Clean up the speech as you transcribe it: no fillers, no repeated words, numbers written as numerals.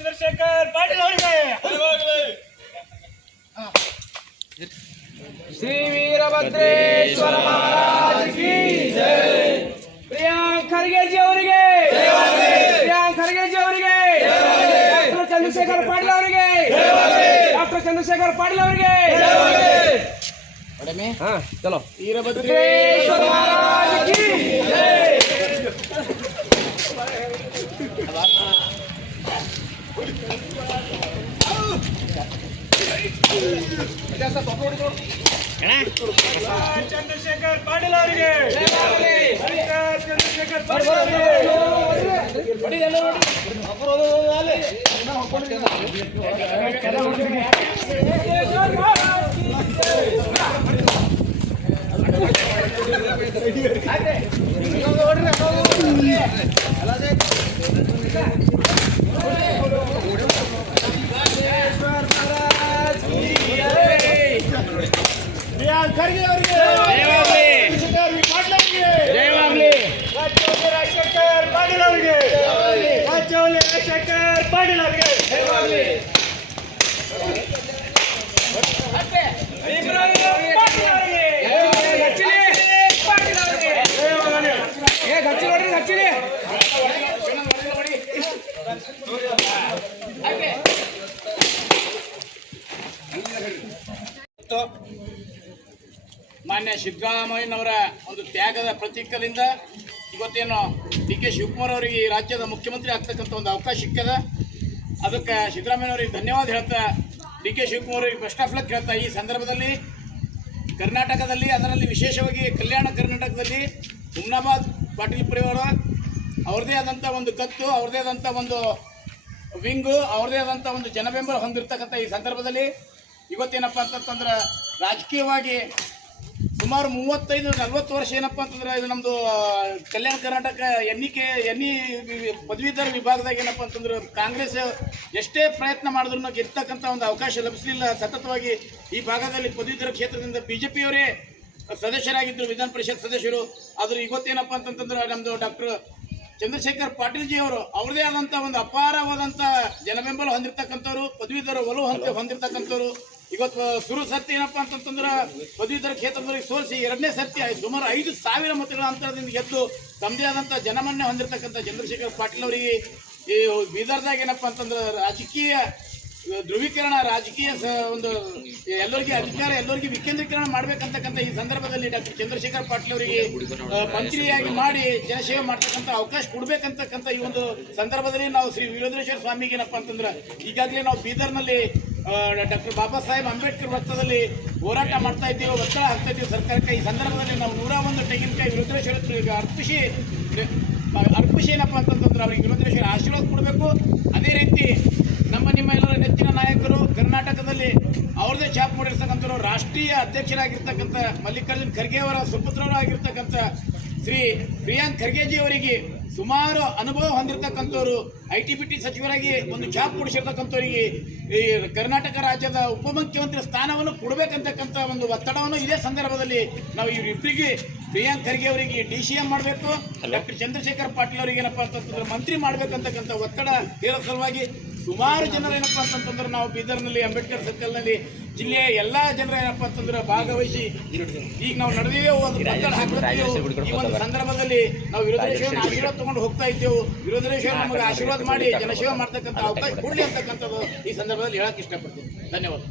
ಚಂದ್ರಶೇಖರ್ ಪಾಟೀಲ್ ಅವರಿಗೆ ಶ್ರೀ ವೀರಭದ್ರೇಶ್ವರ ಮಹಾರಾಜ ಕಿ ಜೈ. ಪ್ರಿಯಾಂಕ್ ಖರ್ಗೆಜಿ ಅವರಿಗೆ, ಪ್ರಿಯಾಂಕ್ ಖರ್ಗೆಜಿ ಅವರಿಗೆ, ಡಾಕ್ಟರ್ ಚಂದ್ರಶೇಖರ್ ಪಾಟೀಲ್ ಅವರಿಗೆ, ಡಾಕ್ಟರ್ ಚಂದ್ರಶೇಖರ್ ಪಾಟೀಲ್ ಅವರಿಗೆ. हाँ चलो वीरभद्रेश्वर महाराज की जय. ಚಂದ್ರಶೇಖರ್ ಪಾಟೀಲ್ ಅವರಿಗೆ, ಚಂದ್ರಶೇಖರ್ ಪಾಟೀಲ್ ಅವರಿಗೆ. ಪ್ರಿಯಾಂಕ್ ಖರ್ಗೆ ಅವರಿಗೆ ರಾಜಶೇಖರ್ ಪಾಟೀಲ್ ಅವರಿಗೆ, ರಾಜಶೇಖರ್ ಪಾಟೀಲ್ ಅವರಿಗೆ. ಮಾನ್ಯ ಸಿದ್ದರಾಮಯ್ಯನವರ ಒಂದು ತ್ಯಾಗದ ಪ್ರತೀಕದಿಂದ ಇವತ್ತೇನು ಡಿ ಕೆ ಶಿವಕುಮಾರ್ ಅವರಿಗೆ ಈ ರಾಜ್ಯದ ಮುಖ್ಯಮಂತ್ರಿ ಆಗ್ತಕ್ಕಂಥ ಒಂದು ಅವಕಾಶ ಸಿಕ್ಕದ. ಅದಕ್ಕೆ ಸಿದ್ದರಾಮಯ್ಯನವರಿಗೆ ಧನ್ಯವಾದ ಹೇಳ್ತಾ, ಡಿ ಕೆ ಶಿವಕುಮಾರ್ ಅವರಿಗೆ ಬೆಸ್ಟ್ ಆಫ್ ಲಕ್ ಹೇಳ್ತಾ, ಈ ಸಂದರ್ಭದಲ್ಲಿ ಕರ್ನಾಟಕದಲ್ಲಿ, ಅದರಲ್ಲಿ ವಿಶೇಷವಾಗಿ ಕಲ್ಯಾಣ ಕರ್ನಾಟಕದಲ್ಲಿ ಹುಮ್ನಾಬಾದ್ ಪಾಟೀಲ್ ಪರಿವಾರ ಅವ್ರದ್ದೇ ಆದಂಥ ಒಂದು ಕತ್ತು, ಅವ್ರದ್ದೇ ಆದಂಥ ಒಂದು ವಿಂಗು, ಅವ್ರದ್ದೇ ಆದಂಥ ಒಂದು ಜನಬೆಂಬಲ ಹೊಂದಿರತಕ್ಕಂಥ ಈ ಸಂದರ್ಭದಲ್ಲಿ ಇವತ್ತೇನಪ್ಪ ಅಂತಂದ್ರೆ ರಾಜಕೀಯವಾಗಿ ಸುಮಾರು 35-40 ವರ್ಷ ಏನಪ್ಪ ಅಂತಂದ್ರೆ ಇದು ನಮ್ಮದು ಕಲ್ಯಾಣ ಕರ್ನಾಟಕ ಎನ್ನಿ ಪದವೀಧರ ವಿಭಾಗದಾಗ ಏನಪ್ಪ ಅಂತಂದ್ರೆ ಕಾಂಗ್ರೆಸ್ ಎಷ್ಟೇ ಪ್ರಯತ್ನ ಮಾಡಿದ್ರು ಗೆದ್ದತಕ್ಕಂಥ ಒಂದು ಅವಕಾಶ ಲಭಿಸಲಿಲ್ಲ. ಸತತವಾಗಿ ಈ ಭಾಗದಲ್ಲಿ ಪದವೀಧರ ಕ್ಷೇತ್ರದಿಂದ ಬಿಜೆಪಿಯವರೇ ಸದಸ್ಯರಾಗಿದ್ದರು, ವಿಧಾನ ಪರಿಷತ್ ಸದಸ್ಯರು. ಆದರೂ ಇವತ್ತೇನಪ್ಪ ಅಂತಂದ್ರೆ ನಮ್ಮದು ಡಾಕ್ಟರ್ ಚಂದ್ರಶೇಖರ್ ಪಾಟೀಲ್ ಜಿ ಅವರು ಅವ್ರದೇ ಆದಂಥ ಒಂದು ಅಪಾರವಾದಂಥ ಜನಬೆಂಬಲ ಹೊಂದಿರತಕ್ಕಂಥವ್ರು, ಪದವೀಧರ ಒಲವು ಹೊಂದಿರತಕ್ಕಂಥವ್ರು. ಇವತ್ತು ಶುರು ಸರ್ತಿ ಏನಪ್ಪ ಅಂತಂತಂದ್ರೆ ಪದವೀಧರ ಕ್ಷೇತ್ರದವರಿಗೆ ಸೋಲಿಸಿ 2ನೇ ಸರ್ತಿ ಸುಮಾರು 5,000 ಮತಗಳ ಅಂತರದಿಂದ ಗೆದ್ದು ತಮ್ಮದೇ ಆದಂಥ ಜನಮನ್ನೆ ಹೊಂದಿರತಕ್ಕಂಥ ಚಂದ್ರಶೇಖರ್ ಪಾಟೀಲ್ ಅವರಿಗೆ ಈ ಬೀದರ್ದಾಗ ಏನಪ್ಪ ಅಂತಂದ್ರೆ ರಾಜಕೀಯ ಧ್ರುವೀಕರಣ, ರಾಜಕೀಯ ಒಂದು ಎಲ್ಲರಿಗೆ ಅಧಿಕಾರ, ಎಲ್ಲರಿಗೆ ವಿಕೇಂದ್ರೀಕರಣ ಮಾಡಬೇಕಂತಕ್ಕಂಥ ಈ ಸಂದರ್ಭದಲ್ಲಿ ಡಾಕ್ಟರ್ ಚಂದ್ರಶೇಖರ್ ಪಾಟೀಲ್ ಅವರಿಗೆ ಮಂತ್ರಿಯಾಗಿ ಮಾಡಿ ಜನಸೇವೆ ಮಾಡ್ತಕ್ಕಂಥ ಅವಕಾಶ ಕೊಡಬೇಕಂತಕ್ಕಂಥ ಈ ಒಂದು ಸಂದರ್ಭದಲ್ಲಿ ನಾವು ಶ್ರೀ ವೀರಭದ್ರೇಶ್ವರ ಸ್ವಾಮಿಗೆ ಏನಪ್ಪ ಅಂತಂದ್ರೆ ಈಗಾಗಲೇ ನಾವು ಬೀದರ್ನಲ್ಲಿ ಡಾಕ್ಟರ್ ಬಾಬಾ ಸಾಹೇಬ್ ಅಂಬೇಡ್ಕರ್ ವೃತ್ತದಲ್ಲಿ ಹೋರಾಟ ಮಾಡ್ತಾ ಇದ್ದೀವಿ, ಒತ್ತಡ ಹಾಕ್ತಾ ಇದ್ದೀವಿ ಸರ್ಕಾರಕ್ಕೆ. ಈ ಸಂದರ್ಭದಲ್ಲಿ ನಾವು 101 ತೆಂಗಿನಕಾಯಿ ವೀರಭದ್ರೇಶ್ವರ ಅರ್ಪಿಸಿ ಏನಪ್ಪ ಅಂತಂದ್ರೆ ಅವ್ರಿಗೆ ವೀರಭದ್ರೇಶ್ವರ ಆಶೀರ್ವಾದ ಕೊಡಬೇಕು. ಅದೇ ರೀತಿ ನಿಮ್ಮ ಎಲ್ಲರ ನೆಚ್ಚಿನ ನಾಯಕರು ಕರ್ನಾಟಕದಲ್ಲಿ ಅವ್ರದ್ದೇ ಛಾಪ್ ಮಾಡಿರ್ತಕ್ಕಂಥವ್ರು, ರಾಷ್ಟ್ರೀಯ ಅಧ್ಯಕ್ಷರಾಗಿರ್ತಕ್ಕಂಥ ಮಲ್ಲಿಕಾರ್ಜುನ್ ಖರ್ಗೆ ಅವರ ಸುಪುತ್ರರು ಆಗಿರ್ತಕ್ಕಂಥ ಶ್ರೀ ಪ್ರಿಯಾಂಕ್ ಖರ್ಗೆಜಿ ಅವರಿಗೆ ಸುಮಾರು ಅನುಭವ ಹೊಂದಿರತಕ್ಕಂಥವ್ರು, ITBT ಸಚಿವರಾಗಿ ಒಂದು ಛಾಪ್ ಕೊಡಿಸಿರ್ತಕ್ಕಂಥವರಿಗೆ ಈ ಕರ್ನಾಟಕ ರಾಜ್ಯದ ಉಪಮುಖ್ಯಮಂತ್ರಿ ಸ್ಥಾನವನ್ನು ಕೊಡಬೇಕಂತಕ್ಕಂಥ ಒಂದು ಒತ್ತಡವನ್ನು ಇದೇ ಸಂದರ್ಭದಲ್ಲಿ ನಾವು ಇವರಿಬ್ಬರಿಗೆ ಪ್ರಿಯಾಂಕ್ ಖರ್ಗೆ ಅವರಿಗೆ DCM ಮಾಡಬೇಕು, ಡಾಕ್ಟರ್ ಚಂದ್ರಶೇಖರ್ ಪಾಟೀಲ್ ಅವರಿಗೆ ಏನಪ್ಪ ಅಂತಂದ್ರೆ ಮಂತ್ರಿ ಮಾಡಬೇಕಂತಕ್ಕಂಥ ಒತ್ತಡ ಹೇಳೋ ಸಲುವಾಗಿ ಸುಮಾರು ಜನರು ಏನಪ್ಪ ಅಂತಂದ್ರೆ ನಾವು ಬೀದರ್ನಲ್ಲಿ ಅಂಬೇಡ್ಕರ್ ಸರ್ಕಲ್ನಲ್ಲಿ ಜಿಲ್ಲೆಯ ಎಲ್ಲ ಜನರು ಏನಪ್ಪ ಅಂತಂದ್ರೆ ಭಾಗವಹಿಸಿ ಈಗ ನಾವು ನಡೆದಿದ್ದೇವೆ, ಒಂದು ಒತ್ತಡ ಹಾಕುತ್ತೇವೆ. ಈ ಒಂದು ಸಂದರ್ಭದಲ್ಲಿ ನಾವು ವೀರಭದ್ರೇಶ್ವರನ ಆಶೀರ್ವಾದ ತಗೊಂಡು ಹೋಗ್ತಾ ಇದ್ದೇವೆ. ವೀರಭದ್ರೇಶ್ವರ ನಮಗೆ ಆಶೀರ್ವಾದ ಮಾಡಿ ಜನಸೇವೆ ಮಾಡ್ತಕ್ಕಂಥ ಅವಕಾಶ ಕೊಡಲಿ ಅಂತಕ್ಕಂಥದ್ದು ಈ ಸಂದರ್ಭದಲ್ಲಿ ಹೇಳಕ್ಕೆ ಇಷ್ಟಪಡ್ತೀನಿ. ಧನ್ಯವಾದ.